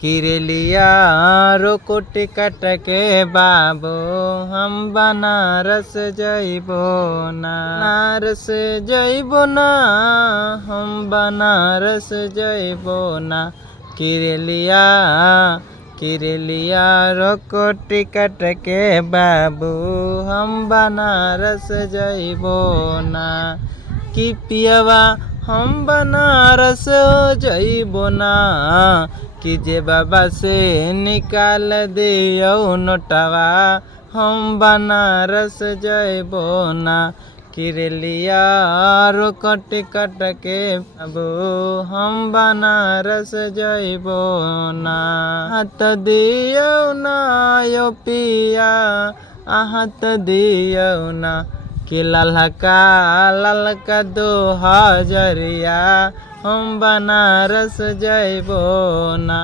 किरलिया रोको टिकट के बाबू हम बनारस जइबो ना, बनारस जइबो ना, हम बनारस जइबो ना। किरलिया किरलिया रोको टिकट के बाबू हम बनारस जइबो ना। कि पियवा हम बनारस जइबो ना, कि जे बाबा से निकाल दियो नोटवा हम बनारस जइबो ना। किरलिया रोको टिकट के बाबू हम बनारस जइबो ना। हाथ दियो ना यो पिया, हाथ दियो ना। कि ललका 2000 हम बनारस जइबो ना।